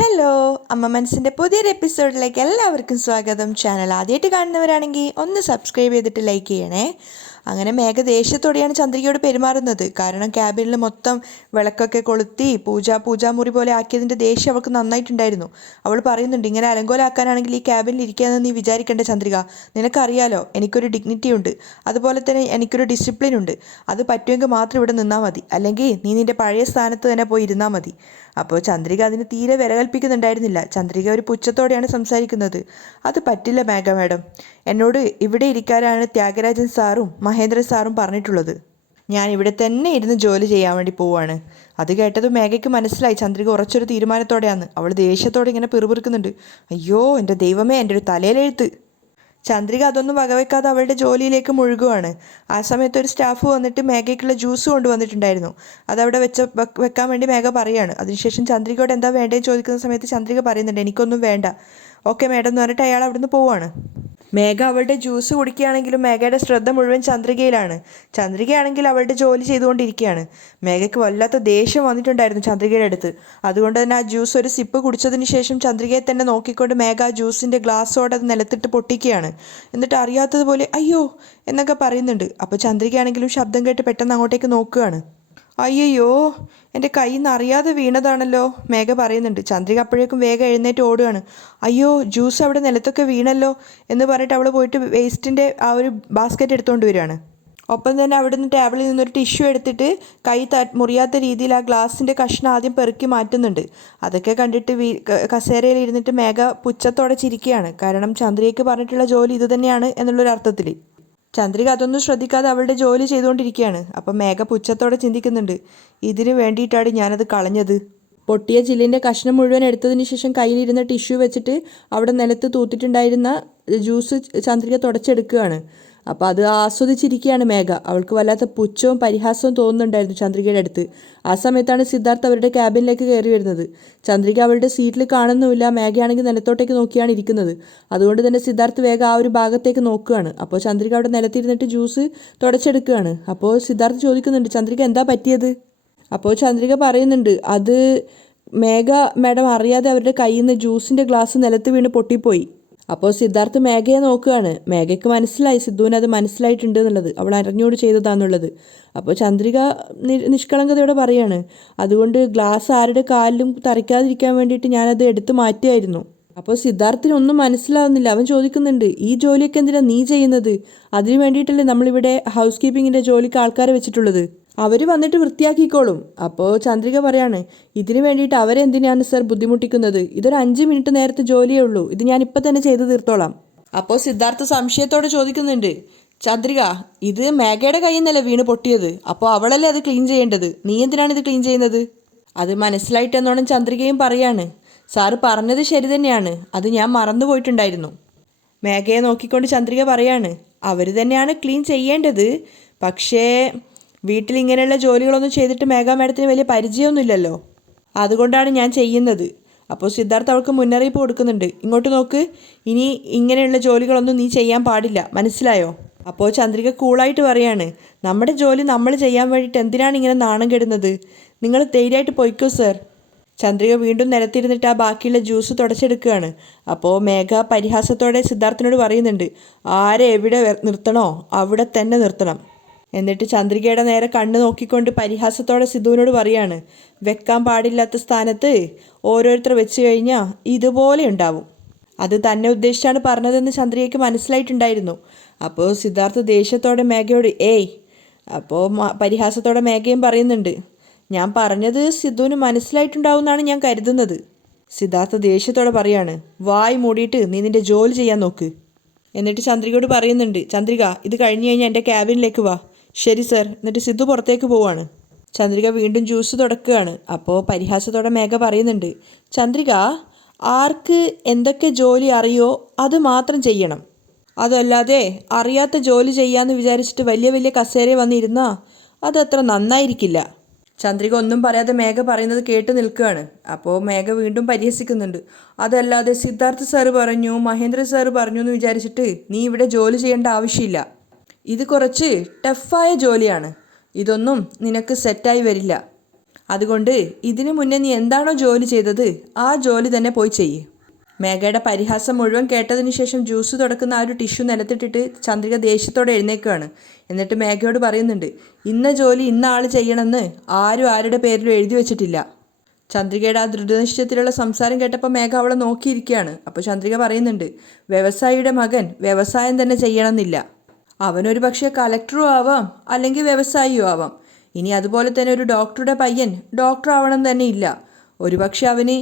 Hello, അമ്മ മനസ്സിൻ്റെ പുതിയൊരു എപ്പിസോഡിലേക്ക് എല്ലാവർക്കും സ്വാഗതം. ചാനൽ ആദ്യമായിട്ട് കാണുന്നവരാണെങ്കിൽ ഒന്ന് സബ്സ്ക്രൈബ് ചെയ്തിട്ട് ലൈക്ക് ചെയ്യണേ. അങ്ങനെ മേഘ ദേഷ്യത്തോടെയാണ് ചന്ദ്രികയോട് പെരുമാറുന്നത്. കാരണം ക്യാബിനിൽ മൊത്തം വിളക്കൊക്കെ കൊളുത്തി പൂജാമുറി പോലെ ആക്കിയതിൻ്റെ ദേഷ്യം അവൾക്ക് നന്നായിട്ടുണ്ടായിരുന്നു. അവൾ പറയുന്നുണ്ട്, ഇങ്ങനെ അലങ്കോലാക്കാനാണെങ്കിൽ ഈ ക്യാബിനിൽ ഇരിക്കാമെന്ന് നീ വിചാരിക്കേണ്ട ചന്ദ്രിക. നിനക്കറിയാലോ എനിക്കൊരു ഡിഗ്നിറ്റി ഉണ്ട്, അതുപോലെ തന്നെ എനിക്കൊരു ഡിസിപ്ലിൻ ഉണ്ട്. അത് പറ്റുമെങ്കിൽ മാത്രം ഇവിടെ നിന്നാൽ മതി, അല്ലെങ്കിൽ നീ നിൻ്റെ പഴയ സ്ഥാനത്ത് തന്നെ പോയി ഇരുന്നാൽ മതി. അപ്പോൾ ചന്ദ്രിക അതിന് തീരെ വില കൽപ്പിക്കുന്നുണ്ടായിരുന്നില്ല. ചന്ദ്രിക ഒരു പുച്ഛത്തോടെയാണ് സംസാരിക്കുന്നത്. അത് പറ്റില്ല മാഡം, എന്നോട് ഇവിടെ ഇരിക്കാനാണ് ത്യാഗരാജൻ സാറും മഹേന്ദ്രൻ സാറും പറഞ്ഞിട്ടുള്ളത്. ഞാൻ ഇവിടെ തന്നെ ഇരുന്ന് ജോലി ചെയ്യാൻ വേണ്ടി പോവാണ്. അത് കേട്ടതും മേഘയ്ക്ക് മനസ്സിലായി ചന്ദ്രിക ഉറച്ചൊരു തീരുമാനത്തോടെയാണ്. അവൾ ദേഷ്യത്തോടെ ഇങ്ങനെ പിറുപിറുക്കുന്നുണ്ട്. അയ്യോ എൻ്റെ ദൈവമേ, എൻ്റെ ഒരു തലയിലെഴുത്ത്. ചന്ദ്രിക അതൊന്നും വകവെക്കാതെ അവളുടെ ജോലിയിലേക്ക് മുഴുകുവാണ്. ആ സമയത്ത് ഒരു സ്റ്റാഫ് വന്നിട്ട് മേഘയ്ക്കുള്ള ജ്യൂസ് കൊണ്ടുവന്നിട്ടുണ്ടായിരുന്നു. അതവിടെ വെക്കാൻ വേണ്ടി മേഘ പറയാണ്. അതിനുശേഷം ചന്ദ്രികയോട് എന്താ വേണ്ടതെന്ന് ചോദിക്കുന്ന സമയത്ത് ചന്ദ്രിക പറയുന്നുണ്ട്, എനിക്കൊന്നും വേണ്ട. ഓക്കെ മേഡം എന്ന് പറഞ്ഞിട്ട് അയാൾ അവിടുന്ന് പോവാണ്. മേഘ അവളുടെ ജ്യൂസ് കുടിക്കുകയാണെങ്കിലും മേഘയുടെ ശ്രദ്ധ മുഴുവൻ ചന്ദ്രികയിലാണ്. ചന്ദ്രികയാണെങ്കിൽ അവളുടെ ജോലി ചെയ്തുകൊണ്ടിരിക്കുകയാണ്. മേഘയ്ക്ക് വല്ലാത്ത ദേഷ്യം വന്നിട്ടുണ്ടായിരുന്നു ചന്ദ്രികയുടെ അടുത്ത്. അതുകൊണ്ട് തന്നെ ആ ജ്യൂസ് ഒരു സിപ്പ് കുടിച്ചതിന് ശേഷം ചന്ദ്രികയെ തന്നെ നോക്കിക്കൊണ്ട് മേഘ ആ ജ്യൂസിൻ്റെ ഗ്ലാസ്സോടെ അത് നിലത്തിട്ട് പൊട്ടിക്കുകയാണ്. എന്നിട്ട് അറിയാത്തതുപോലെ അയ്യോ എന്നൊക്കെ പറയുന്നുണ്ട്. അപ്പോൾ ചന്ദ്രികയാണെങ്കിലും ശബ്ദം കേട്ട് പെട്ടെന്ന് അങ്ങോട്ടേക്ക് നോക്കുകയാണ്. അയ്യോ, എൻ്റെ കയ്യിൽ നിന്ന് അറിയാതെ വീണതാണല്ലോ മേഘ പറയുന്നുണ്ട്. ചന്ദ്രിക അപ്പോഴേക്കും വേഗം എഴുന്നേറ്റ് ഓടുകയാണ്. അയ്യോ, ജ്യൂസ് അവിടെ നിലത്തൊക്കെ വീണല്ലോ എന്ന് പറഞ്ഞിട്ട് അവൾ പോയിട്ട് വേസ്റ്റിൻ്റെ ആ ഒരു ബാസ്ക്കറ്റ് എടുത്തുകൊണ്ട് വരികയാണ്. ഒപ്പം തന്നെ അവിടുന്ന് ടേബിളിൽ നിന്നൊരു ടിഷ്യൂ എടുത്തിട്ട് കൈ മുറിയാത്ത രീതിയിൽ ആ ഗ്ലാസിൻ്റെ കഷ്ണം ആദ്യം പെറുക്കി മാറ്റുന്നുണ്ട്. അതൊക്കെ കണ്ടിട്ട് കസേരയിൽ ഇരുന്നിട്ട് മേഘ പുച്ഛത്തോടെ ചിരിക്കുകയാണ്. കാരണം ചന്ദ്രികയ്ക്ക് പറഞ്ഞിട്ടുള്ള ജോലി ഇത് തന്നെയാണ് എന്നുള്ളൊരു അർത്ഥത്തിൽ. ചന്ദ്രിക അതൊന്നും ശ്രദ്ധിക്കാതെ അവളുടെ ജോലി ചെയ്തുകൊണ്ടിരിക്കുകയാണ്. അപ്പം മേഘ പുച്ഛത്തോടെ ചിന്തിക്കുന്നുണ്ട്, ഇതിനു വേണ്ടിയിട്ടാണ് ഞാനത് കളഞ്ഞത്. പൊട്ടിയ ചില്ലിൻ്റെ കഷ്ണം മുഴുവൻ എടുത്തതിന് ശേഷം കയ്യിലിരുന്ന ടിഷ്യൂ വെച്ചിട്ട് അവിടെ നിലത്ത് തൂത്തിട്ടുണ്ടായിരുന്ന ജ്യൂസ് ചന്ദ്രിക തുടച്ചെടുക്കുകയാണ്. അപ്പോൾ അത് ആസ്വദിച്ചിരിക്കുകയാണ് മേഘ. അവൾക്ക് വല്ലാത്ത പുച്ഛവും പരിഹാസവും തോന്നുന്നുണ്ടായിരുന്നു ചന്ദ്രികയുടെ അടുത്ത്. ആ സമയത്താണ് സിദ്ധാർത്ഥ് അവരുടെ ക്യാബിനിലേക്ക് കയറി വരുന്നത്. ചന്ദ്രിക അവളുടെ സീറ്റിൽ കാണുന്നുമില്ല. മേഘയാണെങ്കിൽ നിലത്തോട്ടേക്ക് നോക്കിയാണ് ഇരിക്കുന്നത്. അതുകൊണ്ട് തന്നെ സിദ്ധാർത്ഥ് വേഗം ആ ഒരു ഭാഗത്തേക്ക് നോക്കുകയാണ്. അപ്പോൾ ചന്ദ്രിക അവിടെ നിലത്തിരുന്നിട്ട് ജ്യൂസ് തുടച്ചെടുക്കുകയാണ്. അപ്പോൾ സിദ്ധാർത്ഥ് ചോദിക്കുന്നുണ്ട്, ചന്ദ്രിക എന്താ പറ്റിയത്? അപ്പോൾ ചന്ദ്രിക പറയുന്നുണ്ട്, അത് മേഘ മാഡം അറിയാതെ അവരുടെ കയ്യിൽ നിന്ന് ജ്യൂസിൻ്റെ ഗ്ലാസ് നിലത്ത് വീണ് പൊട്ടിപ്പോയി. അപ്പോൾ സിദ്ധാർത്ഥ് മേഘയെ നോക്കുകയാണ്. മേഘയ്ക്ക് മനസ്സിലായി സിദ്ധുവിന് അത് മനസ്സിലായിട്ടുണ്ട് എന്നുള്ളത്, അവൾ അറിഞ്ഞോട് ചെയ്തതാന്നുള്ളത്. അപ്പോൾ ചന്ദ്രിക നിഷ്കളങ്കതയോടെ പറയാണ്, അതുകൊണ്ട് ഗ്ലാസ് ആരുടെ കാലിലും തറയ്ക്കാതിരിക്കാൻ വേണ്ടിയിട്ട് ഞാനത് എടുത്തു മാറ്റുമായിരുന്നു. അപ്പോൾ സിദ്ധാർത്ഥിനൊന്നും മനസ്സിലാവുന്നില്ല. അവൻ ചോദിക്കുന്നുണ്ട്, ഈ ജോലിയൊക്കെ എന്തിനാണ് നീ ചെയ്യുന്നത്? അതിന് വേണ്ടിയിട്ടല്ലേ നമ്മളിവിടെ ഹൗസ് കീപ്പിങ്ങിൻ്റെ ജോലിക്ക് ആൾക്കാരെ വെച്ചിട്ടുള്ളത്. അവർ വന്നിട്ട് വൃത്തിയാക്കിക്കോളും. അപ്പോൾ ചന്ദ്രിക പറയാണ്, ഇതിന് വേണ്ടിയിട്ട് അവരെന്തിനാണ് സർ ബുദ്ധിമുട്ടിക്കുന്നത്? ഇതൊരു 5 മിനിറ്റ് നേരത്തെ ജോലിയേ ഉള്ളൂ, ഇത് ഞാൻ ഇപ്പം തന്നെ ചെയ്തു തീർത്തോളാം. അപ്പോൾ സിദ്ധാർത്ഥ സംശയത്തോടെ ചോദിക്കുന്നുണ്ട്, ചന്ദ്രിക, ഇത് മേഘയുടെ കയ്യിൽ നിന്നല്ലേ വീണ് പൊട്ടിയത്? അപ്പോൾ അവളല്ലേ അത് ക്ലീൻ ചെയ്യേണ്ടത്, നീ എന്തിനാണ് ഇത് ക്ലീൻ ചെയ്യുന്നത്? അത് മനസ്സിലായിട്ടെന്നോണം ചന്ദ്രികയും പറയാണ്, സാറ് പറഞ്ഞത് ശരി തന്നെയാണ്, അത് ഞാൻ മറന്നുപോയിട്ടുണ്ടായിരുന്നു. മേഘയെ നോക്കിക്കൊണ്ട് ചന്ദ്രിക പറയാണ്, അവർ തന്നെയാണ് ക്ലീൻ ചെയ്യേണ്ടത്, പക്ഷേ വീട്ടിൽ ഇങ്ങനെയുള്ള ജോലികളൊന്നും ചെയ്തിട്ട് മേഘ മാഡത്തിന് വലിയ പരിചയമൊന്നുമില്ലല്ലോ, അതുകൊണ്ടാണ് ഞാൻ ചെയ്യുന്നത്. അപ്പോൾ സിദ്ധാർത്ഥ് അവൾക്ക് മുന്നറിയിപ്പ് കൊടുക്കുന്നുണ്ട്, ഇങ്ങോട്ട് നോക്ക്, ഇനി ഇങ്ങനെയുള്ള ജോലികളൊന്നും നീ ചെയ്യാൻ പാടില്ല, മനസ്സിലായോ? അപ്പോൾ ചന്ദ്രിക കൂളായിട്ട് പറയാണ്, നമ്മുടെ ജോലി നമ്മൾ ചെയ്യാൻ വേണ്ടിയിട്ട് എന്തിനാണ് ഇങ്ങനെ നാണം കെടുന്നത്? നിങ്ങൾ ധൈര്യമായിട്ട് പൊയ്ക്കോ സർ. ചന്ദ്രിക വീണ്ടും നിലത്തിരുന്നിട്ട് ആ ബാക്കിയുള്ള ജ്യൂസ് തുടച്ചെടുക്കുകയാണ്. അപ്പോൾ മേഘ പരിഹാസത്തോടെ സിദ്ധാർത്ഥിനോട് പറയുന്നുണ്ട്, ആരെ എവിടെ നിർത്തണോ അവിടെ തന്നെ നിർത്തണം. എന്നിട്ട് ചന്ദ്രികയുടെ നേരെ കണ്ണ് നോക്കിക്കൊണ്ട് പരിഹാസത്തോടെ സിദ്ധുവിനോട് പറയാണ്, വെക്കാൻ പാടില്ലാത്ത സ്ഥാനത്ത് ഓരോരുത്തർ വെച്ച് കഴിഞ്ഞാൽ ഇതുപോലെ ഉണ്ടാവും. അത് തന്നെ ഉദ്ദേശിച്ചാണ് പറഞ്ഞതെന്ന് ചന്ദ്രികയ്ക്ക് മനസ്സിലായിട്ടുണ്ടായിരുന്നു. അപ്പോൾ സിദ്ധാർത്ഥ് ദേഷ്യത്തോടെ മേഘയോട് അപ്പോൾ പരിഹാസത്തോടെ മേഘയും പറയുന്നുണ്ട്, ഞാൻ പറഞ്ഞത് സിദ്ധുവിന് മനസ്സിലായിട്ടുണ്ടാവും എന്നാണ് ഞാൻ കരുതുന്നത്. സിദ്ധാർത്ഥ ദേഷ്യത്തോടെ പറയാണ്, വായ് മൂടിയിട്ട് നീ നിൻ്റെ ജോലി ചെയ്യാൻ നോക്ക്. എന്നിട്ട് ചന്ദ്രികയോട് പറയുന്നുണ്ട്, ചന്ദ്രിക, ഇത് കഴിഞ്ഞ് കഴിഞ്ഞാൽ എൻ്റെ ക്യാബിനിലേക്ക് വാ. ശരി സർ. എന്നിട്ട് സിദ്ധു പുറത്തേക്ക് പോവാണ്. ചന്ദ്രിക വീണ്ടും ജ്യൂസ് തുടക്കുകയാണ്. അപ്പോൾ പരിഹാസത്തോടെ മേഘ പറയുന്നുണ്ട്, ചന്ദ്രിക, ആർക്ക് എന്തൊക്കെ ജോലി അറിയോ അത് മാത്രം ചെയ്യണം, അതല്ലാതെ അറിയാത്ത ജോലി ചെയ്യാമെന്ന് വിചാരിച്ചിട്ട് വലിയ വലിയ കസേര വന്നിരുന്നാൽ അതത്ര നന്നായിരിക്കില്ല. ചന്ദ്രിക ഒന്നും പറയാതെ മേഘ പറയുന്നത് കേട്ട് നിൽക്കുകയാണ്. അപ്പോൾ മേഘ വീണ്ടും പരിഹസിക്കുന്നുണ്ട്, അതല്ലാതെ സിദ്ധാർത്ഥ് സാറ് പറഞ്ഞു, മഹേന്ദ്ര സാറ് പറഞ്ഞു എന്ന് വിചാരിച്ചിട്ട് നീ ഇവിടെ ജോലി ചെയ്യേണ്ട ആവശ്യമില്ല. ഇത് കുറച്ച് ടഫായ ജോലിയാണ്, ഇതൊന്നും നിനക്ക് സെറ്റായി വരില്ല. അതുകൊണ്ട് ഇതിനു മുന്നേ നീ എന്താണോ ജോലി ചെയ്തത് ആ ജോലി തന്നെ പോയി ചെയ്യ്. മേഘയുടെ പരിഹാസം മുഴുവൻ കേട്ടതിന് ശേഷം ജ്യൂസ് തുടക്കുന്ന ആ ഒരു ടിഷ്യൂ നിലത്തിട്ടിട്ട് ചന്ദ്രിക ദേഷ്യത്തോടെ എഴുന്നേൽക്കുകയാണ്. എന്നിട്ട് മേഘയോട് പറയുന്നുണ്ട്, ഇന്ന ജോലി ഇന്ന ആൾ ചെയ്യണമെന്ന് ആരും ആരുടെ പേരിലും എഴുതി വെച്ചിട്ടില്ല. ചന്ദ്രികയുടെ ആ ദൃഢനിശ്ചയത്തിലുള്ള സംസാരം കേട്ടപ്പോൾ മേഘ അവളെ നോക്കിയിരിക്കുകയാണ്. അപ്പോൾ ചന്ദ്രിക പറയുന്നുണ്ട്, വ്യവസായിയുടെ മകൻ വ്യവസായം തന്നെ ചെയ്യണമെന്നില്ല. അവനൊരു പക്ഷേ കലക്ടറും ആവാം, അല്ലെങ്കിൽ വ്യവസായിയും ആവാം. ഇനി അതുപോലെ തന്നെ ഒരു ഡോക്ടറുടെ പയ്യൻ ഡോക്ടർ ആവണം തന്നെ ഇല്ല. ഒരുപക്ഷെ അവന്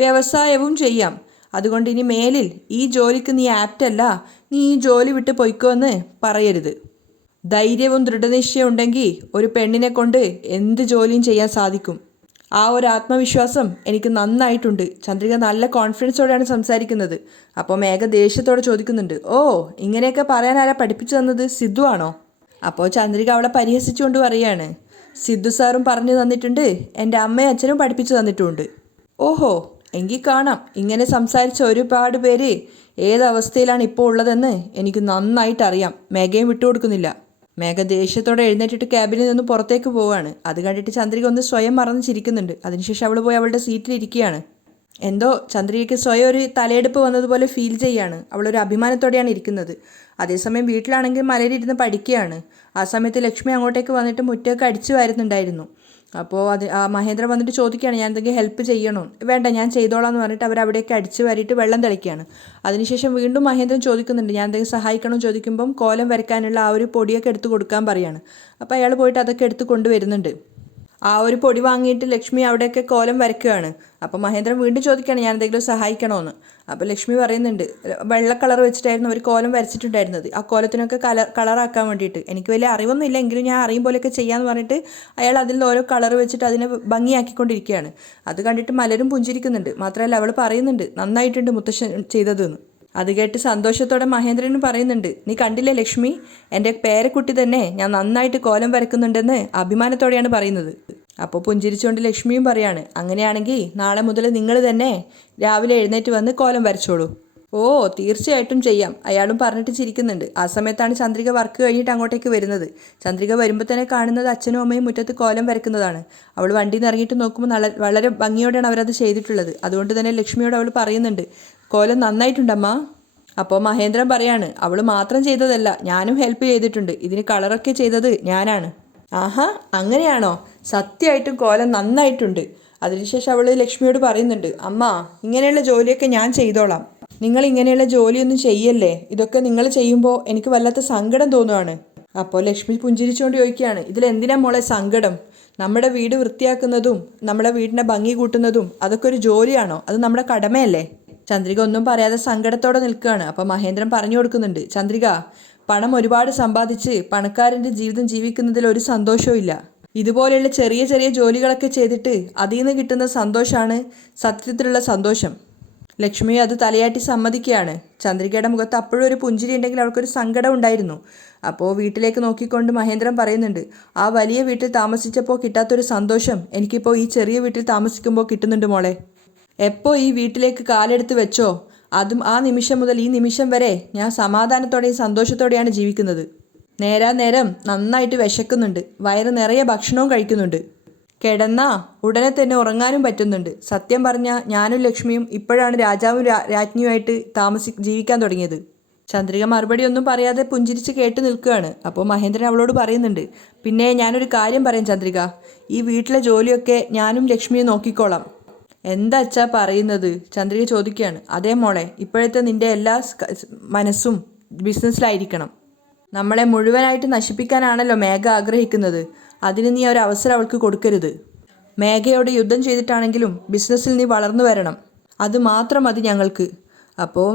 വ്യവസായവും ചെയ്യാം. അതുകൊണ്ട് ഇനി മേലിൽ ഈ ജോലിക്ക് നീ ആപ്റ്റല്ല, നീ ഈ ജോലി വിട്ട് പൊയ്ക്കോ എന്ന് പറയരുത്. ധൈര്യവും ദൃഢനിശ്ചയം ഉണ്ടെങ്കിൽ ഒരു പെണ്ണിനെ കൊണ്ട് എന്ത് ജോലിയും ചെയ്യാൻ സാധിക്കും. ആ ഒരു ആത്മവിശ്വാസം എനിക്ക് നന്നായിട്ടുണ്ട്. ചന്ദ്രിക നല്ല കോൺഫിഡൻസോടെയാണ് സംസാരിക്കുന്നത്. അപ്പോൾ മേഘ ദേഷ്യത്തോടെ ചോദിക്കുന്നുണ്ട്, ഓ ഇങ്ങനെയൊക്കെ പറയാൻ ആരാ പഠിപ്പിച്ചു തന്നത്, സിദ്ധു ആണോ? അപ്പോൾ ചന്ദ്രിക അവളെ പരിഹസിച്ചുകൊണ്ട് പറയുകയാണ്, സിദ്ധു സാറും പറഞ്ഞു തന്നിട്ടുണ്ട്, എൻ്റെ അമ്മയും അച്ഛനും പഠിപ്പിച്ചു തന്നിട്ടുമുണ്ട്. ഓഹോ, എങ്കിൽ കാണാം ഇങ്ങനെ സംസാരിച്ച ഒരുപാട് പേര് ഏതവസ്ഥയിലാണ് ഇപ്പോൾ ഉള്ളതെന്ന് എനിക്ക് നന്നായിട്ടറിയാം. മേഘയും വിട്ടുകൊടുക്കുന്നില്ല. മേഘ ദേഷ്യത്തോടെ എഴുന്നേറ്റിട്ട് ക്യാബിനിൽ നിന്ന് പുറത്തേക്ക് പോവുകയാണ്. അത് കണ്ടിട്ട് ചന്ദ്രിക ഒന്ന് സ്വയം മറന്ന് ചിരിക്കുന്നുണ്ട്. അതിനുശേഷം അവൾ പോയി അവളുടെ സീറ്റിലിരിക്കുകയാണ്. എന്തോ ചന്ദ്രികയ്ക്ക് സ്വയം ഒരു തലയെടുപ്പ് വന്നതുപോലെ ഫീൽ ചെയ്യാണ്. അവളൊരു അഭിമാനത്തോടെയാണ് ഇരിക്കുന്നത്. അതേസമയം വീട്ടിലാണെങ്കിൽ മലയിലിരുന്ന് പഠിക്കുകയാണ്. ആ സമയത്ത് ലക്ഷ്മി അങ്ങോട്ടേക്ക് വന്നിട്ട് മുറ്റമൊക്കെ അടിച്ചു വരുന്നുണ്ടായിരുന്നു. അപ്പോൾ മഹേന്ദ്ര വന്നിട്ട് ചോദിക്കുകയാണ്, ഞാൻ എന്തെങ്കിലും ഹെൽപ്പ് ചെയ്യണോ? വേണ്ട, ഞാൻ ചെയ്തോളാം എന്ന് പറഞ്ഞിട്ട് അവരവിടെയൊക്കെ അടിച്ച് വാരിയിട്ട് വെള്ളം തിളയ്ക്കുകയാണ്. അതിനുശേഷം വീണ്ടും മഹേന്ദ്രൻ ചോദിക്കുന്നുണ്ട്, ഞാൻ എന്തെങ്കിലും സഹായിക്കണോ ചോദിക്കുമ്പം കോലം വരയ്ക്കാനുള്ള ആ ഒരു പൊടിയൊക്കെ എടുത്ത് കൊടുക്കാൻ പറയാണ്. അപ്പോൾ അയാൾ പോയിട്ട് അതൊക്കെ എടുത്ത് കൊണ്ടുവരുന്നുണ്ട്. ആ ഒരു പൊടി വാങ്ങിയിട്ട് ലക്ഷ്മി അവിടെയൊക്കെ കോലം വരയ്ക്കുകയാണ്. അപ്പോൾ മഹേന്ദ്രൻ വീണ്ടും ചോദിക്കുകയാണ്, ഞാൻ എന്തെങ്കിലും സഹായിക്കണോ എന്ന്. അപ്പോൾ ലക്ഷ്മി പറയുന്നുണ്ട്, വെള്ള കളർ വെച്ചിട്ടായിരുന്നു അവർ കോലം വരച്ചിട്ടുണ്ടായിരുന്നത്. ആ കോലത്തിനൊക്കെ കളറാക്കാൻ വേണ്ടിയിട്ട്. എനിക്ക് വലിയ അറിവൊന്നും ഇല്ല, എങ്കിലും ഞാൻ അറിയും പോലെയൊക്കെ ചെയ്യാമെന്ന് പറഞ്ഞിട്ട് അയാൾ അതിൽ നിന്ന് ഓരോ കളർ വെച്ചിട്ട് അതിനെ ഭംഗിയാക്കിക്കൊണ്ടിരിക്കുകയാണ്. അത് കണ്ടിട്ട് മലരും പുഞ്ചിരിക്കുന്നുണ്ട്. മാത്രമല്ല അവൾ പറയുന്നുണ്ട്, നന്നായിട്ടുണ്ട് മുത്തശ്ശൻ ചെയ്തതെന്ന്. അത് കേട്ട് സന്തോഷത്തോടെ മഹേന്ദ്രന് പറയുന്നുണ്ട്, നീ കണ്ടില്ലേ ലക്ഷ്മി, എൻ്റെ പേരക്കുട്ടി തന്നെ ഞാൻ നന്നായിട്ട് കോലം വരക്കുന്നുണ്ടെന്ന് അഭിമാനത്തോടെയാണ് പറയുന്നത്. അപ്പോൾ പുഞ്ചിരിച്ചുകൊണ്ട് ലക്ഷ്മിയും പറയാണ്, അങ്ങനെയാണെങ്കിൽ നാളെ മുതൽ നിങ്ങൾ തന്നെ രാവിലെ എഴുന്നേറ്റ് വന്ന് കോലം വരച്ചോളൂ. ഓ തീർച്ചയായിട്ടും ചെയ്യാം, അയാളും പറഞ്ഞിട്ട് ചിരിക്കുന്നുണ്ട്. ആ സമയത്താണ് ചന്ദ്രിക വർക്ക് കഴിഞ്ഞിട്ട് അങ്ങോട്ടേക്ക് വരുന്നത്. ചന്ദ്രിക വരുമ്പോൾ തന്നെ കാണുന്നത് അച്ഛനും അമ്മയും മുറ്റത്ത് കോലം വരക്കുന്നതാണ്. അവൾ വണ്ടിയിൽ നിന്ന് ഇറങ്ങിയിട്ട് നോക്കുമ്പോൾ വളരെ ഭംഗിയോടെയാണ് അവരത് ചെയ്തിട്ടുള്ളത്. അതുകൊണ്ട് തന്നെ ലക്ഷ്മിയോട് അവൾ പറയുന്നുണ്ട്, കോലം നന്നായിട്ടുണ്ടമ്മ. അപ്പോൾ മഹേന്ദ്രൻ പറയാണ്, അവൾ മാത്രം ചെയ്തതല്ല, ഞാനും ഹെൽപ്പ് ചെയ്തിട്ടുണ്ട്. ഇതിന് കളറൊക്കെ ചെയ്തത് ഞാനാണ്. ആഹാ, അങ്ങനെയാണോ? സത്യമായിട്ടും കോലം നന്നായിട്ടുണ്ട്. അതിനുശേഷം അവൾ ലക്ഷ്മിയോട് പറയുന്നുണ്ട്, അമ്മ ഇങ്ങനെയുള്ള ജോലിയൊക്കെ ഞാൻ ചെയ്തോളാം, നിങ്ങൾ ഇങ്ങനെയുള്ള ജോലിയൊന്നും ചെയ്യല്ലേ, ഇതൊക്കെ നിങ്ങൾ ചെയ്യുമ്പോൾ എനിക്ക് വല്ലാത്ത സങ്കടം തോന്നുവാണ്. അപ്പോൾ ലക്ഷ്മി പുഞ്ചിരിച്ചുകൊണ്ട് ചോദിക്കുകയാണ്, ഇതിലെന്തിനാ മോളെ സങ്കടം? നമ്മുടെ വീട് വൃത്തിയാക്കുന്നതും നമ്മുടെ വീടിനെ ഭംഗി കൂട്ടുന്നതും അതൊക്കെ ഒരു ജോലിയാണോ? അത് നമ്മുടെ കടമയല്ലേ? ചന്ദ്രിക ഒന്നും പറയാതെ സങ്കടത്തോടെ നിൽക്കുകയാണ്. അപ്പോൾ മഹേന്ദ്രൻ പറഞ്ഞു കൊടുക്കുന്നുണ്ട്, ചന്ദ്രിക പണം ഒരുപാട് സമ്പാദിച്ച് പണക്കാരൻ്റെ ജീവിതം ജീവിക്കുന്നതിൽ ഒരു സന്തോഷവും ഇല്ല. ഇതുപോലെയുള്ള ചെറിയ ചെറിയ ജോലികളൊക്കെ ചെയ്തിട്ട് അതിൽ നിന്ന് കിട്ടുന്ന സന്തോഷമാണ് സത്യത്തിലുള്ള സന്തോഷം. ലക്ഷ്മി അത് തലയാട്ടി സമ്മതിക്കുകയാണ്. ചന്ദ്രികയുടെ മുഖത്ത് അപ്പോഴും ഒരു പുഞ്ചിരി ഉണ്ടെങ്കിൽ അവൾക്കൊരു സങ്കടം ഉണ്ടായിരുന്നു. അപ്പോൾ വീട്ടിലേക്ക് നോക്കിക്കൊണ്ട് മഹേന്ദ്രൻ പറയുന്നുണ്ട്, ആ വലിയ വീട്ടിൽ താമസിച്ചപ്പോൾ കിട്ടാത്തൊരു സന്തോഷം എനിക്കിപ്പോൾ ഈ ചെറിയ വീട്ടിൽ താമസിക്കുമ്പോൾ കിട്ടുന്നുണ്ട് മോളെ. എപ്പോൾ ഈ വീട്ടിലേക്ക് കാലെടുത്ത് വെച്ചോ അതും ആ നിമിഷം മുതൽ ഈ നിമിഷം വരെ ഞാൻ സമാധാനത്തോടെയും സന്തോഷത്തോടെയാണ് ജീവിക്കുന്നത്. നേരം നന്നായിട്ട് വിശക്കുന്നുണ്ട്, വയറ് നിറയെ ഭക്ഷണവും കഴിക്കുന്നുണ്ട്, കിടന്നാ ഉടനെ തന്നെ ഉറങ്ങാനും പറ്റുന്നുണ്ട്. സത്യം പറഞ്ഞാൽ ഞാനും ലക്ഷ്മിയും ഇപ്പോഴാണ് രാജാവും രാജ്ഞിയുമായിട്ട് ജീവിക്കാൻ തുടങ്ങിയത്. ചന്ദ്രിക മറുപടി ഒന്നും പറയാതെ പുഞ്ചിരിച്ച് കേട്ട് നിൽക്കുകയാണ്. അപ്പോൾ മഹേന്ദ്രൻ അവളോട് പറയുന്നുണ്ട്, പിന്നെ ഞാനൊരു കാര്യം പറയാം ചന്ദ്രിക, ഈ വീട്ടിലെ ജോലിയൊക്കെ ഞാനും ലക്ഷ്മിയെ നോക്കിക്കോളാം. എന്താ അച്ഛാ പറയുന്നത്? ചന്ദ്രിക ചോദിക്കുകയാണ്. അതേ മോളെ, ഇപ്പോഴത്തെ നിൻ്റെ എല്ലാ മനസ്സും ബിസിനസ്സിലായിരിക്കണം. നമ്മളെ മുഴുവനായിട്ട് നശിപ്പിക്കാനാണല്ലോ മേഘ ആഗ്രഹിക്കുന്നത്. അതിന് നീ ഒരു അവസരം അവൾക്ക് കൊടുക്കരുത്. മേഘയോട് യുദ്ധം ചെയ്തിട്ടാണെങ്കിലും ബിസിനസ്സിൽ നീ വളർന്നു വരണം, അത് മാത്രം മതി ഞങ്ങൾക്ക്. അപ്പോൾ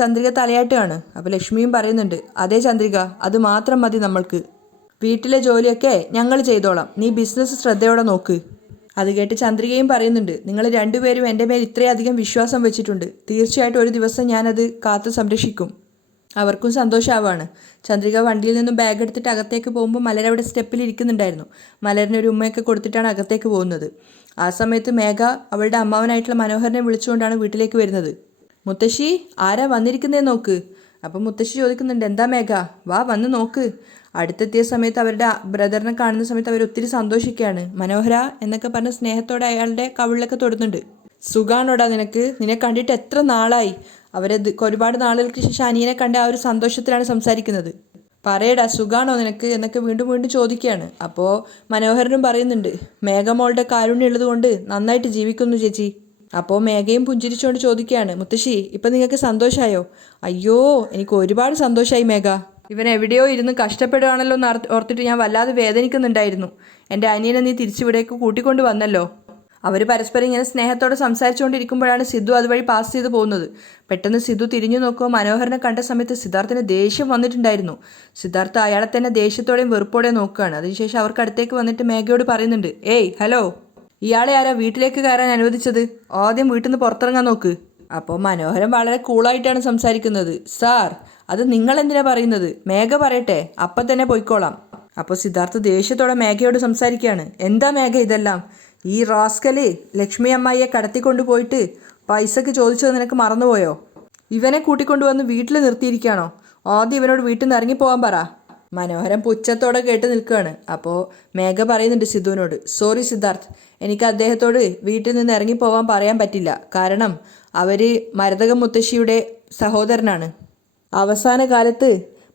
ചന്ദ്രിക തലയാട്ടുകയാണ്. അപ്പോൾ ലക്ഷ്മിയും പറയുന്നുണ്ട്, അതേ ചന്ദ്രിക, അത് മാത്രം മതി നമ്മൾക്ക്. വീട്ടിലെ ജോലിയൊക്കെ ഞങ്ങൾ ചെയ്തോളാം, നീ ബിസിനസ് ശ്രദ്ധയോടെ നോക്ക്. അത് കേട്ട് ചന്ദ്രികയും പറയുന്നുണ്ട്, നിങ്ങൾ രണ്ടുപേരും എൻ്റെ മേൽ ഇത്രയധികം വിശ്വാസം വെച്ചിട്ടുണ്ട്, തീർച്ചയായിട്ടും ഒരു ദിവസം ഞാനത് കാത്തു സംരക്ഷിക്കും. അവർക്കും സന്തോഷമാവാണ്. ചന്ദ്രിക വണ്ടിയിൽ നിന്നും ബാഗ് എടുത്തിട്ട് അകത്തേക്ക് പോകുമ്പോൾ മലരവിടെ സ്റ്റെപ്പിൽ ഇരിക്കുന്നുണ്ടായിരുന്നു. മലരിനൊരു ഉമ്മയൊക്കെ കൊടുത്തിട്ടാണ് അകത്തേക്ക് പോകുന്നത്. ആ സമയത്ത് മേഘ അവളുടെ അമ്മാവനായിട്ടുള്ള മനോഹരനെ വിളിച്ചുകൊണ്ടാണ് വീട്ടിലേക്ക് വരുന്നത്. മുത്തശ്ശി, ആരാ വന്നിരിക്കുന്നേ നോക്ക്. അപ്പം മുത്തശ്ശി ചോദിക്കുന്നുണ്ട്, എന്താ മേഘ, വാ വന്ന് നോക്ക്. അടുത്തെത്തിയ സമയത്ത് അവരുടെ ബ്രദറിനെ കാണുന്ന സമയത്ത് അവർ ഒത്തിരി സന്തോഷിക്കുകയാണ്. മനോഹര എന്നൊക്കെ പറഞ്ഞ് സ്നേഹത്തോടെ അയാളുടെ കവിളിലൊക്കെ തൊടുന്നുണ്ട്. സുഖാണോടാ നിനക്ക്? നിന്നെ കണ്ടിട്ട് എത്ര നാളായി? ഒരുപാട് നാളുകൾക്ക് ശേഷം അനിയനെ കണ്ട ആ ഒരു സന്തോഷത്തിലാണ് സംസാരിക്കുന്നത്. പറയടാ, സുഖാണോ നിനക്ക് എന്നൊക്കെ വീണ്ടും വീണ്ടും ചോദിക്കുകയാണ്. അപ്പോൾ മനോഹരനും പറയുന്നുണ്ട്, മേഘമോളുടെ കാരുണ്യം കൊണ്ട് നന്നായിട്ട് ജീവിക്കുന്നു ചേച്ചി. അപ്പോൾ മേഘയും പുഞ്ചിരിച്ചുകൊണ്ട് ചോദിക്കുകയാണ്, മുത്തശ്ശി ഇപ്പം നിങ്ങൾക്ക് സന്തോഷമായോ? അയ്യോ, എനിക്ക് ഒരുപാട് സന്തോഷമായി മേഘ. ഇവൻ എവിടെയോ ഇരുന്ന് കഷ്ടപ്പെടുകയാണല്ലോ എന്ന് ഓർത്തിട്ട് ഞാൻ വല്ലാതെ വേദനിക്കുന്നുണ്ടായിരുന്നു. എൻ്റെ അനിയനെ നീ തിരിച്ചിവിടേക്ക് കൂട്ടിക്കൊണ്ട് വന്നല്ലോ. അവർ പരസ്പരം ഇങ്ങനെ സ്നേഹത്തോടെ സംസാരിച്ചുകൊണ്ടിരിക്കുമ്പോഴാണ് സിദ്ധു അതുവഴി പാസ് ചെയ്ത് പോകുന്നത്. പെട്ടെന്ന് സിദ്ധു തിരിഞ്ഞു നോക്കുമ്പോൾ മനോഹരനെ കണ്ട സമയത്ത് സിദ്ധാർത്ഥിന് ദേഷ്യം വന്നിട്ടുണ്ടായിരുന്നു. സിദ്ധാർത്ഥ അയാളെ തന്നെ ദേഷ്യത്തോടെയും വെറുപ്പോടെയും നോക്കുകയാണ്. അതിനുശേഷം അവർക്ക് അടുത്തേക്ക് വന്നിട്ട് മേഘയോട് പറയുന്നുണ്ട്, ഏയ് ഹലോ, ഇയാളെ ആരാ വീട്ടിലേക്ക് കയറാൻ അനുവദിച്ചത്? ആദ്യം വീട്ടിൽ നിന്ന് പുറത്തിറങ്ങാൻ നോക്ക്. അപ്പോൾ മനോഹരൻ വളരെ കൂളായിട്ടാണ് സംസാരിക്കുന്നത്. സാർ, അത് നിങ്ങൾ എന്തിനാ പറയുന്നത്? മേഘ പറയട്ടെ, അപ്പം തന്നെ പോയിക്കോളാം. അപ്പോൾ സിദ്ധാർത്ഥ ദേഷ്യത്തോടെ മേഘയോട് സംസാരിക്കുകയാണ്. എന്താ മേഘ ഇതെല്ലാം? ഈ റാസ്കല് ലക്ഷ്മി അമ്മായിയെ കടത്തിക്കൊണ്ടു പോയിട്ട് പൈസക്ക് ചോദിച്ചത് നിനക്ക് മറന്നുപോയോ? ഇവനെ കൂട്ടിക്കൊണ്ടുവന്ന് വീട്ടിൽ നിർത്തിയിരിക്കുകയാണോ? ആദ്യം ഇവനോട് വീട്ടിൽ നിന്ന് ഇറങ്ങിപ്പോകാൻ പറ. മനോഹരൻ പുച്ഛത്തോടെ കേട്ട് നിൽക്കുകയാണ്. അപ്പോൾ മേഘ പറയുന്നുണ്ട് സിദ്ധുവിനോട്, സോറി സിദ്ധാർത്ഥ്, എനിക്ക് അദ്ദേഹത്തോട് വീട്ടിൽ നിന്ന് ഇറങ്ങിപ്പോവാൻ പറയാൻ പറ്റില്ല. കാരണം അവർ മരതകം മുത്തശ്ശിയുടെ സഹോദരനാണ്. അവസാന കാലത്ത്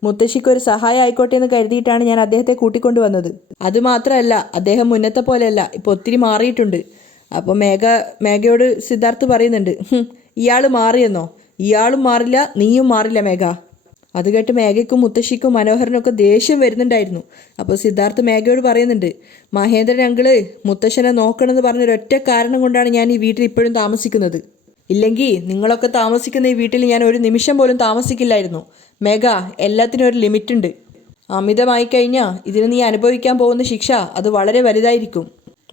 മുത്തശ്ശിക്കൊരു സഹായം ആയിക്കോട്ടെ എന്ന് കരുതിയിട്ടാണ് ഞാൻ അദ്ദേഹത്തെ കൂട്ടിക്കൊണ്ടുവന്നത്. അതുമാത്രമല്ല, അദ്ദേഹം മുന്നത്തെ പോലെയല്ല, ഇപ്പോൾ ഒത്തിരി മാറിയിട്ടുണ്ട്. അപ്പോൾ മേഘയോട് സിദ്ധാർത്ഥ് പറയുന്നുണ്ട്, ഇയാൾ മാറിയെന്നോ? ഇയാളും മാറില്ല, നീയും മാറില്ല മേഘ. അത് കേട്ട് മേഘയ്ക്കും മുത്തശ്ശിക്കും മനോഹരനൊക്കെ ദേഷ്യം വരുന്നുണ്ടായിരുന്നു. അപ്പോൾ സിദ്ധാർത്ഥ് മേഘയോട് പറയുന്നുണ്ട്, മഹേന്ദ്രൻ അങ്കിള് മുത്തശ്ശനെ നോക്കണമെന്ന് പറഞ്ഞൊരൊറ്റ കാരണം കൊണ്ടാണ് ഞാൻ ഈ വീട്ടിൽ ഇപ്പോഴും താമസിക്കുന്നത്. ഇല്ലെങ്കിൽ നിങ്ങളൊക്കെ താമസിക്കുന്ന ഈ വീട്ടിൽ ഞാൻ ഒരു നിമിഷം പോലും താമസിക്കില്ലായിരുന്നു. മേഘ, എല്ലാത്തിനും ഒരു ലിമിറ്റുണ്ട്. അമിതമായി കഴിഞ്ഞാൽ ഇതിന് നീ അനുഭവിക്കാൻ പോകുന്ന ശിക്ഷ അത് വളരെ വലുതായിരിക്കും.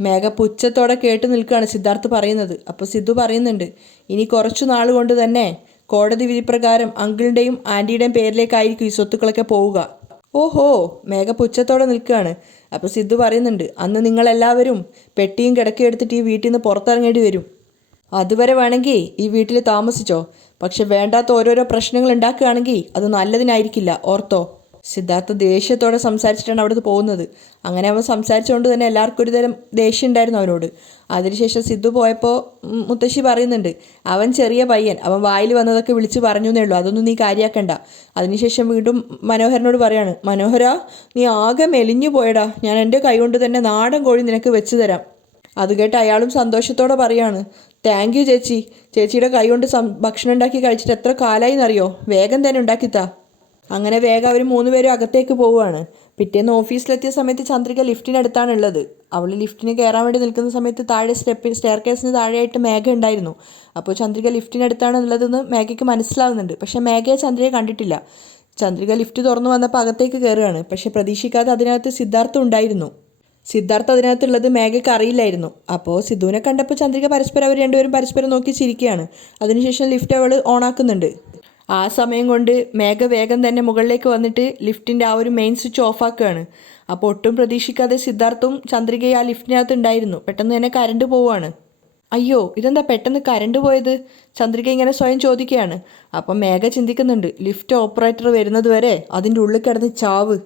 മേഘ പുച്ഛത്തോടെ കേട്ട് നിൽക്കുകയാണ് സിദ്ധാർത്ഥ് പറയുന്നത്. അപ്പോൾ സിദ്ധു പറയുന്നുണ്ട്, ഇനി കുറച്ചു നാൾ കൊണ്ട് തന്നെ കോടതി വിധി പ്രകാരം അങ്കിളിൻ്റെയും ആൻറ്റിയുടെയും പേരിലേക്കായിരിക്കും ഈ സ്വത്തുക്കളൊക്കെ പോവുക. ഓഹോ, മേഘ പുച്ഛത്തോടെ നിൽക്കുകയാണ്. അപ്പോൾ സിദ്ധു പറയുന്നുണ്ട്, അന്ന് നിങ്ങളെല്ലാവരും പെട്ടിയും കിടക്കയും എടുത്തിട്ട് ഈ വീട്ടിൽ നിന്ന് പുറത്തിറങ്ങേണ്ടി വരും. അതുവരെ വേണമെങ്കിൽ ഈ വീട്ടിൽ താമസിച്ചോ, പക്ഷെ വേണ്ടാത്ത ഓരോരോ പ്രശ്നങ്ങൾ ഉണ്ടാക്കുകയാണെങ്കിൽ അത് നല്ലതിനായിരിക്കില്ല, ഓർത്തോ. സിദ്ധാർത്ഥ ദേഷ്യത്തോടെ സംസാരിച്ചിട്ടാണ് അവിടുന്ന് പോകുന്നത്. അങ്ങനെ അവൻ സംസാരിച്ചുകൊണ്ട് തന്നെ എല്ലാവർക്കും ഒരു തരം ദേഷ്യം ഉണ്ടായിരുന്നു അവനോട്. അതിനുശേഷം സിദ്ധു പോയപ്പോൾ മുത്തശ്ശി പറയുന്നുണ്ട്, അവൻ ചെറിയ പയ്യൻ, അവൻ വായിൽ വന്നതൊക്കെ വിളിച്ച് പറഞ്ഞു എന്നേ ഉള്ളൂ, അതൊന്നും നീ കാര്യമാക്കണ്ട. അതിനുശേഷം വീണ്ടും മനോഹരനോട് പറയാണ്, മനോഹര, നീ ആകെ മെലിഞ്ഞു പോയടാ, ഞാൻ എൻ്റെ കൈകൊണ്ട് തന്നെ നാടൻ കോഴി നിനക്ക് വെച്ച് തരാം. അത് കേട്ട് അയാളും സന്തോഷത്തോടെ പറയാണ്, താങ്ക് യു ചേച്ചി, ചേച്ചിയുടെ കൈകൊണ്ട് ഭക്ഷണം ഉണ്ടാക്കി കഴിച്ചിട്ട് എത്ര കാലമായി എന്നറിയോ, വേഗം തന്നെ ഉണ്ടാക്കിത്താ. അങ്ങനെ വേഗം അവർ 3 പേരും അകത്തേക്ക് പോവുകയാണ്. പിറ്റേന്ന് ഓഫീസിലെത്തിയ സമയത്ത് ചന്ദ്രിക ലിഫ്റ്റിനടുത്താണ് ഉള്ളത്. അവൾ ലിഫ്റ്റിന് കയറാൻ വേണ്ടി നിൽക്കുന്ന സമയത്ത് താഴെ സ്റ്റെയർ കേസിന് താഴെയായിട്ട് മേഘ ഉണ്ടായിരുന്നു. അപ്പോൾ ചന്ദ്രിക ലിഫ്റ്റിനടുത്താണ് ഉള്ളതെന്ന് മേഘയ്ക്ക് മനസ്സിലാവുന്നുണ്ട്. പക്ഷേ മേഘയെ ചന്ദ്രിക കണ്ടിട്ടില്ല. ചന്ദ്രിക ലിഫ്റ്റ് തുറന്നു വന്നപ്പോൾ അകത്തേക്ക് കയറുകയാണ്. പക്ഷേ പ്രതീക്ഷിക്കാതെ അതിനകത്ത് സിദ്ധാർത്ഥ ഉണ്ടായിരുന്നു. സിദ്ധാർത്ഥ അതിനകത്തുള്ളത് മേഘയ്ക്ക് അറിയില്ലായിരുന്നു. അപ്പോൾ സിദ്ധുവിനെ കണ്ടപ്പോൾ ചന്ദ്രിക അവർ രണ്ടുപേരും പരസ്പരം നോക്കി ചിരിക്കുകയാണ്. അതിനുശേഷം ലിഫ്റ്റ് അവൾ ഓണാക്കുന്നുണ്ട്. ആ സമയം കൊണ്ട് മേഘ വേഗം തന്നെ മുകളിലേക്ക് വന്നിട്ട് ലിഫ്റ്റിൻ്റെ ആ ഒരു മെയിൻ സ്വിച്ച് ഓഫാക്കുകയാണ്. അപ്പോൾ ഒട്ടും പ്രതീക്ഷിക്കാതെ സിദ്ധാർത്ഥും ചന്ദ്രികയും ആ ലിഫ്റ്റിനകത്ത് ഉണ്ടായിരുന്നു. പെട്ടെന്ന് തന്നെ കറണ്ട് പോവുകയാണ്. അയ്യോ, ഇതെന്താ പെട്ടെന്ന് കറണ്ട് പോയത്? ചന്ദ്രിക ഇങ്ങനെ സ്വയം ചോദിക്കുകയാണ്. അപ്പം മേഘ ചിന്തിക്കുന്നുണ്ട്, ലിഫ്റ്റ് ഓപ്പറേറ്റർ വരുന്നത് വരെ അതിൻ്റെ ഉള്ളിൽ കിടന്ന് ചാവ്.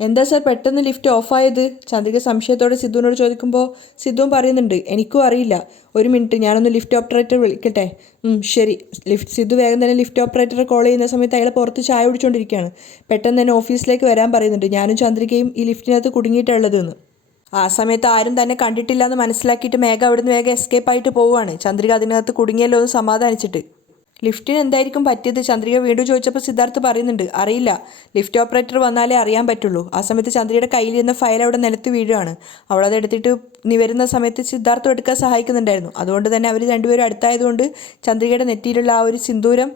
എന്താ സാർ പെട്ടെന്ന് ലിഫ്റ്റ് ഓഫായത്? ചന്ദ്രിക സംശയത്തോടെ സിദ്ധുവിനോട് ചോദിക്കുമ്പോൾ സിദ്ധുവും പറയുന്നുണ്ട്, എനിക്കും അറിയില്ല, ഒരു മിനിറ്റ് ഞാനൊന്ന് ലിഫ്റ്റ് ഓപ്പറേറ്റർ വിളിക്കട്ടെ. ശരി. സിദ്ധു വേഗം തന്നെ ലിഫ്റ്റ് ഓപ്പറേറ്ററെ കോൾ ചെയ്യുന്ന സമയത്ത് അയാൾ പുറത്ത് ചായ കുടിച്ചുകൊണ്ടിരിക്കുകയാണ്. പെട്ടെന്ന് തന്നെ ഓഫീസിലേക്ക് വരാൻ പറയുന്നുണ്ട്, ഞാനും ചന്ദ്രികയും ഈ ലിഫ്റ്റിനകത്ത് കുടുങ്ങിയിട്ടുള്ളതെന്ന്. ആ സമയത്ത് ആരും തന്നെ കണ്ടിട്ടില്ല എന്ന് മനസ്സിലാക്കിയിട്ട് മേഘ അവിടുന്ന് വേഗം എസ്കേപ്പായിട്ട് പോവുകയാണ്. ചന്ദ്രിക അതിനകത്ത് കുടുങ്ങിയല്ലോ എന്ന് സമാധാനിച്ചിട്ട്. ലിഫ്റ്റിന് എന്തായിരിക്കും പറ്റിയത്? ചന്ദ്രിക വീണ്ടും ചോദിച്ചപ്പോൾ സിദ്ധാർത്ഥ് പറയുന്നുണ്ട്, അറിയില്ല, ലിഫ്റ്റ് ഓപ്പറേറ്റർ വന്നാലേ അറിയാൻ പറ്റുള്ളൂ. ആ സമയത്ത് ചന്ദ്രികയുടെ കയ്യിലിരുന്ന ഫയൽ അവിടെ നിലത്ത് വീഴുകയാണ്. അവളത് എടുത്തിട്ട് വരുന്ന സമയത്ത് സിദ്ധാർത്ഥം എടുക്കാൻ സഹായിക്കുന്നുണ്ടായിരുന്നു. അതുകൊണ്ട് തന്നെ അവർ രണ്ടുപേരും അടുത്തായതുകൊണ്ട് ചന്ദ്രികയുടെ നെറ്റിയിലുള്ള ആ ഒരു സിന്ദൂരം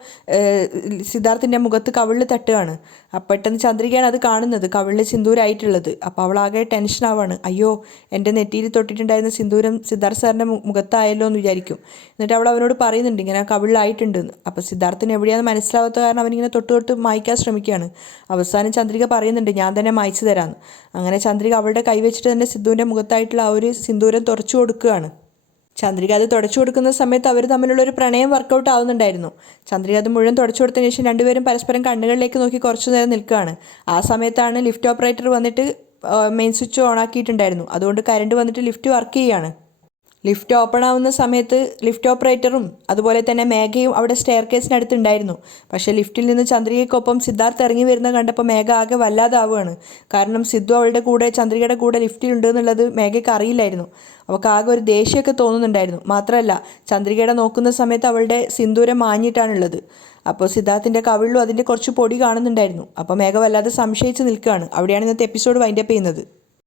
സിദ്ധാർത്ഥിൻ്റെ മുഖത്ത് കവിളിൽ തട്ടുകയാണ്. അപ്പം പെട്ടെന്ന് ചന്ദ്രികയാണ് അത് കാണുന്നത്, കവിളിൽ സിന്ദൂരമായിട്ടുള്ളത്. അപ്പോൾ അവളാകെ ടെൻഷനാവാണ്. അയ്യോ, എൻ്റെ നെറ്റിയിൽ തൊട്ടിട്ടുണ്ടായിരുന്ന സിന്ദൂരം സിദ്ധാർത്ഥ സാറിൻ്റെ മുഖത്തായല്ലോ എന്ന് വിചാരിക്കും. എന്നിട്ട് അവൾ അവനോട് പറയുന്നുണ്ട്, ഇങ്ങനെ കവിളിലായിട്ടുണ്ടെന്ന്. അപ്പോൾ സിദ്ധാർത്ഥിന് എവിടെയാണെന്ന് മനസ്സിലാവാത്ത കാരണം അവനിങ്ങനെ തൊട്ട് മായ്ക്കാൻ ശ്രമിക്കുകയാണ്. അവസാനം ചന്ദ്രിക പറയുന്നുണ്ട്, ഞാൻ തന്നെ മായ്ച്ചു തരാമെന്ന്. അങ്ങനെ ചന്ദ്രിക അവളുടെ കൈ വെച്ചിട്ട് തന്നെ സിദ്ധുവിൻ്റെ മുഖത്തായിട്ടുള്ള ആ ഒരു സിന്ദൂരം തുറച്ചു കൊടുക്കുകയാണ്. ചന്ദ്രിക അത് തുടച്ചു കൊടുക്കുന്ന സമയത്ത് അവർ തമ്മിലുള്ള ഒരു പ്രണയം വർക്കൗട്ട് ആവുന്നുണ്ടായിരുന്നു. ചന്ദ്രിക അത് മുഴുവൻ തുടച്ചു കൊടുത്തതിന് ശേഷം രണ്ടുപേരും പരസ്പരം കണ്ണുകളിലേക്ക് നോക്കി കുറച്ചു നേരം നിൽക്കുകയാണ്. ആ സമയത്താണ് ലിഫ്റ്റ് ഓപ്പറേറ്റർ വന്നിട്ട് മെയിൻ സ്വിച്ച് ഓൺ ആക്കിയിട്ടുണ്ടായിരുന്നു. അതുകൊണ്ട് കറണ്ട് വന്നിട്ട് ലിഫ്റ്റ് വർക്ക് ചെയ്യുകയാണ്. ലിഫ്റ്റ് ഓപ്പൺ ആവുന്ന സമയത്ത് ലിഫ്റ്റ് ഓപ്പറേറ്ററും അതുപോലെ തന്നെ മേഘയും അവിടെ സ്റ്റെയർ കേസിനടുത്തുണ്ടായിരുന്നു. പക്ഷേ ലിഫ്റ്റിൽ നിന്ന് ചന്ദ്രികയ്ക്കൊപ്പം സിദ്ധാർത്ഥ് ഇറങ്ങി വരുന്നത് കണ്ടപ്പോൾ മേഘ ആകെ വല്ലാതാവുകയാണ്. കാരണം സിദ്ധു അവളുടെ കൂടെ ചന്ദ്രികയുടെ കൂടെ ലിഫ്റ്റിലുണ്ട് എന്നുള്ളത് മേഘയ്ക്ക് അറിയില്ലായിരുന്നു. അവൾക്ക് ആകെ ഒരു ദേഷ്യമൊക്കെ തോന്നുന്നുണ്ടായിരുന്നു. മാത്രമല്ല ചന്ദ്രികയുടെ നോക്കുന്ന സമയത്ത് അവളുടെ സിന്ദൂരം മാഞ്ഞിട്ടാണുള്ളത്. അപ്പോൾ സിദ്ധാർത്ഥിൻ്റെ കവിളിലും അതിൻ്റെ കുറച്ച് പൊടി കാണുന്നുണ്ടായിരുന്നു. അപ്പോൾ മേഘ വല്ലാതെ സംശയിച്ച് നിൽക്കുകയാണ്. അവിടെയാണ് ഇന്നത്തെ എപ്പിസോഡ് വൈൻഡപ്പ് ചെയ്യുന്നത്.